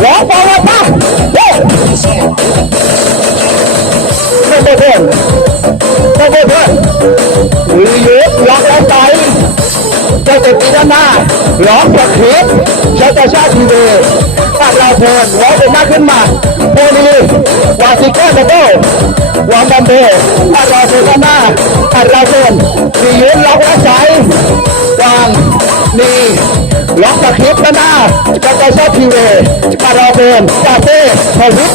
หัวฟองแล้วป่ะเฮ้ยไม่ได้เพื่อนไม่ได้เพื่อนหรือยืดล็อกแล้วไปจ้าเต็มปีด้านหน้าล็อกกับเข็มเจ้าจะชาติทีเดียวตัดเราเพลินหัวเป็นมากขึ้นมาโพลีวาซิเกอร์ดับเบิลวางดัมเบลตัดเราเพลินด้านหน้าตัดเราเพลินหรือยืดล็อกแล้วใช้วางนี่ล็อกตะคริปด้านหน้าจะจะชอบทีเวปาราเบ นกาเฟ่พอวิป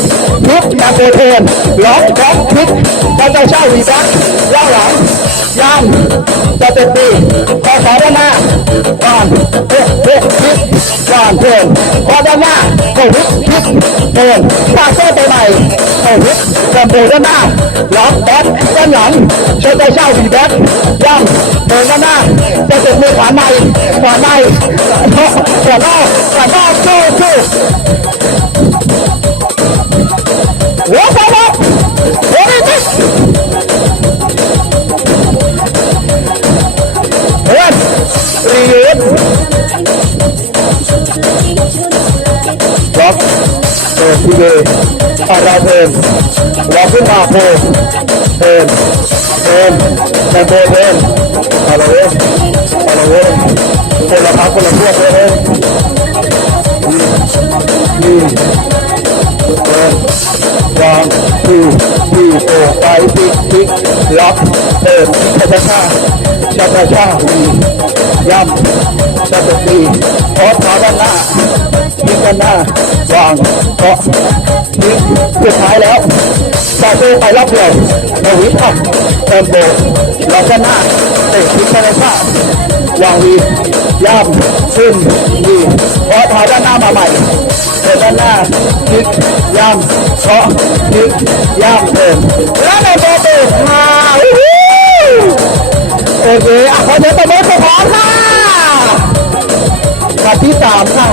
วิปนาเบเทนล็อกล็อกคลิกจะจะชอบวีบักย่าหลังย่างจะเป็นปีพอสาด้านหน้าก่อนเฮ้เฮ้คลิกก่อนเทินพอด้านหน้าพอวิปคลิกเทินปาเซ่ตัวใหม่พอวิปกระโดดด้านหน้าล็อกแบ็คด้านหลังจะจะชอบวีแบ็คย่างเดินด้านหน้าจะเป็นมือขวาในขวาในขวานอกขวานอกสู้สู้ เปิดทีเดีอะไรเพิ่มล็อกขึ้นมาเพิ่มเพิ่มเพิ่มเพิ่มเพิ่มอะไรเว้ยอะไรเว้ยคนละพักคนละพวกเลยนี่เปิดวางทูทีโอไปปิดปิดล็อกเปิดชาชาชาชาชาชามีย่ำชาตตีพอขาด้านหน้าทิ้งด้านหน้าางเกาะสุดท้ายแล้วซาโต้ไปรอบเดียวนาวิทอะเติมโบล็อกหน้าเตะทิ้งไปในผ้าวางวีย่ำขึ้นดีพอเท้าด้านหน้ามาใหม่เดินด้านหน้าพลิกย่ำเคาะพลิกย่ำเดินแล้วในโบเตะมาวู้ฮู้โอเคอะขอเสียงตบมือให้พร้อมค่ะขัดที่สามค่ะ